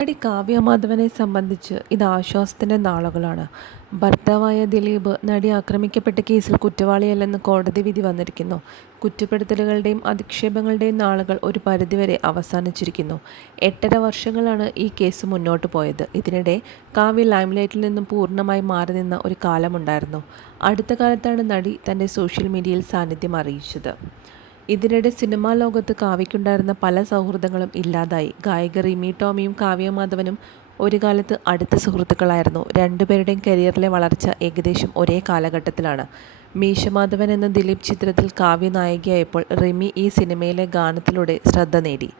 നടി കാവ്യ മാധവനെ സംബന്ധിച്ച് ഇത് ആശ്വാസത്തിൻ്റെ നാളുകളാണ്. ഭർത്താവായ ദിലീപ് നടി ആക്രമിക്കപ്പെട്ട കേസിൽ കുറ്റവാളിയല്ലെന്ന് കോടതി വിധി വന്നിരിക്കുന്നു. കുറ്റപ്പെടുത്തലുകളുടെയും അധിക്ഷേപങ്ങളുടെയും നാളുകൾ ഒരു പരിധിവരെ അവസാനിച്ചിരിക്കുന്നു. 8.5 വർഷങ്ങളാണ് ഈ കേസ് മുന്നോട്ട് പോയത്. ഇതിനിടെ കാവ്യ ലൈംലൈറ്റിൽ നിന്നും പൂർണ്ണമായി മാറി നിന്ന ഒരു കാലമുണ്ടായിരുന്നു. അടുത്ത കാലത്താണ് നടി തൻ്റെ സോഷ്യൽ മീഡിയയിൽ സാന്നിധ്യം അറിയിച്ചത്. ഇതിനിടെ സിനിമാ ലോകത്ത് കാവ്യയ്ക്കുണ്ടായിരുന്ന പല സൗഹൃദങ്ങളും ഇല്ലാതായി. ഗായിക റിമി ടോമിയും കാവ്യ മാധവനും ഒരു കാലത്ത് അടുത്ത സുഹൃത്തുക്കളായിരുന്നു. രണ്ടുപേരുടെയും കരിയറിലെ വളർച്ച ഏകദേശം ഒരേ കാലഘട്ടത്തിലാണ്. മീശ മാധവൻ എന്ന ദിലീപ് ചിത്രത്തിൽ കാവ്യ നായികയായപ്പോൾ റിമി ഈ സിനിമയിലെ ഗാനത്തിലൂടെ ശ്രദ്ധ നേടി.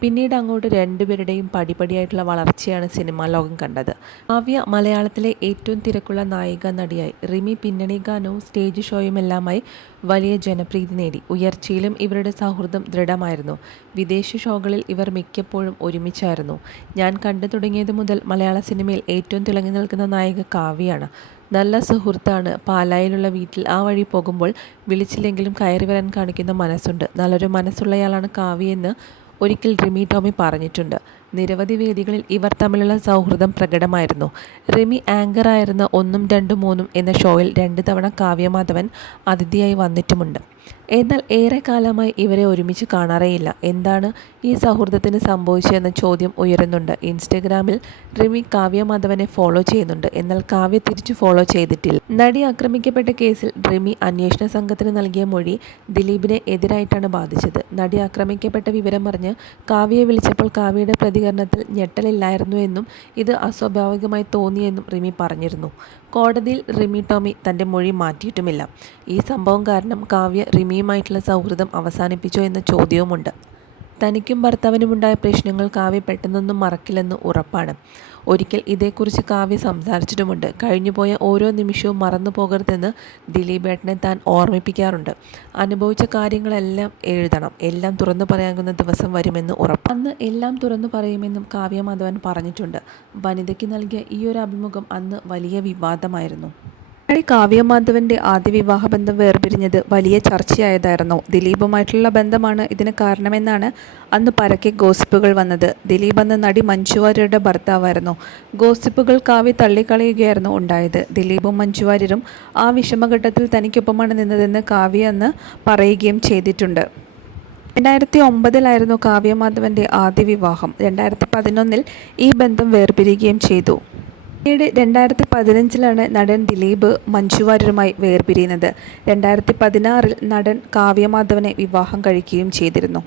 പിന്നീട് അങ്ങോട്ട് രണ്ടുപേരുടെയും പടിപടിയായിട്ടുള്ള വളർച്ചയാണ് സിനിമാ ലോകം കണ്ടത്. കാവ്യ മലയാളത്തിലെ ഏറ്റവും തിരക്കുള്ള നായിക നടിയായി. റിമി പിന്നണി ഗാനവും സ്റ്റേജ് ഷോയുമെല്ലാമായി വലിയ ജനപ്രീതി നേടി. ഉയർച്ചയിലും ഇവരുടെ സൗഹൃദം ദൃഢമായിരുന്നു. വിദേശ ഷോകളിൽ ഇവർ മിക്കപ്പോഴും ഒരുമിച്ചായിരുന്നു. ഞാൻ കണ്ടു തുടങ്ങിയത് മുതൽ മലയാള സിനിമയിൽ ഏറ്റവും തിളങ്ങി നിൽക്കുന്ന നായിക കാവ്യയാണ്. നല്ല സുഹൃത്താണ്. പാലായിലുള്ള വീട്ടിൽ ആ വഴി പോകുമ്പോൾ വിളിച്ചില്ലെങ്കിലും കയറി വരാൻ കാണിക്കുന്ന മനസ്സുണ്ട്. നല്ലൊരു മനസ്സുള്ളയാളാണ് കാവ്യയെന്ന് ഒരിക്കൽ റിമി ടോമി പറഞ്ഞിട്ടുണ്ട്. നിരവധി വേദികളിൽ ഇവർ തമ്മിലുള്ള സൗഹൃദം പ്രകടമായിരുന്നു. റിമി ആങ്കറായിരുന്ന 1, 2, 3 എന്ന ഷോയിൽ 2 തവണ കാവ്യ മാധവൻ അതിഥിയായി വന്നിട്ടുമുണ്ട്. എന്നാൽ ഏറെ കാലമായി ഇവരെ ഒരുമിച്ച് കാണാറേയില്ല. എന്താണ് ഈ സൗഹൃദത്തിന് സംഭവിച്ചതെന്ന ചോദ്യം ഉയരുന്നുണ്ട്. ഇൻസ്റ്റഗ്രാമിൽ റിമി കാവ്യ മാധവനെ ഫോളോ ചെയ്യുന്നുണ്ട്. എന്നാൽ കാവ്യ തിരിച്ചു ഫോളോ ചെയ്തിട്ടില്ല. നടി ആക്രമിക്കപ്പെട്ട കേസിൽ റിമി അന്വേഷണ സംഘത്തിന് നൽകിയ മൊഴി ദിലീപിനെ എതിരായിട്ടാണ് ബാധിച്ചത്. നടി ആക്രമിക്കപ്പെട്ട വിവരം അറിഞ്ഞ് കാവ്യയെ വിളിച്ചപ്പോൾ കാവ്യയുടെ പ്രതികരണത്തിൽ ഞെട്ടലില്ലായിരുന്നു എന്നും ഇത് അസ്വാഭാവികമായി തോന്നിയെന്നും റിമി പറഞ്ഞിരുന്നു. കോടതിയിൽ റിമി ടോമി തൻ്റെ മൊഴി മാറ്റിയിട്ടുമില്ല. ഈ സംഭവം കാരണം കാവ്യ റിമിയുമായിട്ടുള്ള സൗഹൃദം അവസാനിപ്പിച്ചോ എന്ന ചോദ്യവുമുണ്ട്. തനിക്കും ഭർത്താവിനുമുണ്ടായ പ്രശ്നങ്ങൾ കാവ്യ പെട്ടെന്നൊന്നും മറക്കില്ലെന്ന് ഉറപ്പാണ്. ഒരിക്കൽ ഇതേക്കുറിച്ച് കാവ്യ സംസാരിച്ചിട്ടുമുണ്ട്. കഴിഞ്ഞുപോയ ഓരോ നിമിഷവും മറന്നു പോകരുതെന്ന് ദിലീപേട്ടനെ താൻ ഓർമ്മിപ്പിക്കാറുണ്ട്. അനുഭവിച്ച കാര്യങ്ങളെല്ലാം എഴുതണം, എല്ലാം തുറന്നു പറയാവുന്ന ദിവസം വരുമെന്ന് ഉറപ്പ്. അന്ന് എല്ലാം തുറന്നു പറയുമെന്നും കാവ്യ മാധവൻ പറഞ്ഞിട്ടുണ്ട്. വനിതയ്ക്ക് നൽകിയ ഈ ഒരു അഭിമുഖം അന്ന് വലിയ വിവാദമായിരുന്നു. നടി കാവ്യ മാധവൻ്റെ ആദ്യ വിവാഹബന്ധം വേർപിരിഞ്ഞത് വലിയ ചർച്ചയായതായിരുന്നു. ദിലീപുമായിട്ടുള്ള ബന്ധമാണ് ഇതിന് കാരണമെന്നാണ് അന്ന് പരക്കെ ഗോസിപ്പുകൾ വന്നത്. ദിലീപ് അന്ന് നടി മഞ്ജു വാര്യരുടെ ഭർത്താവായിരുന്നു. ഗോസിപ്പുകൾ കാവ്യ തള്ളിക്കളയുകയായിരുന്നു ഉണ്ടായത്. ദിലീപും മഞ്ജു വാര്യരും ആ വിഷമഘട്ടത്തിൽ തനിക്കൊപ്പമാണ് നിന്നതെന്ന് കാവ്യ അന്ന് പറയുകയും ചെയ്തിട്ടുണ്ട്. 2009 കാവ്യ മാധവൻ്റെ ആദ്യ വിവാഹം. 2011 ഈ ബന്ധം വേർപിരിയുകയും ചെയ്തു. പിന്നീട് 2015 നടൻ ദിലീപ് മഞ്ജു വാര്യരുമായി വേർപിരിയുന്നത്. 2016 നടൻ കാവ്യ മാധവനെ വിവാഹം കഴിക്കുകയും ചെയ്തിരുന്നു.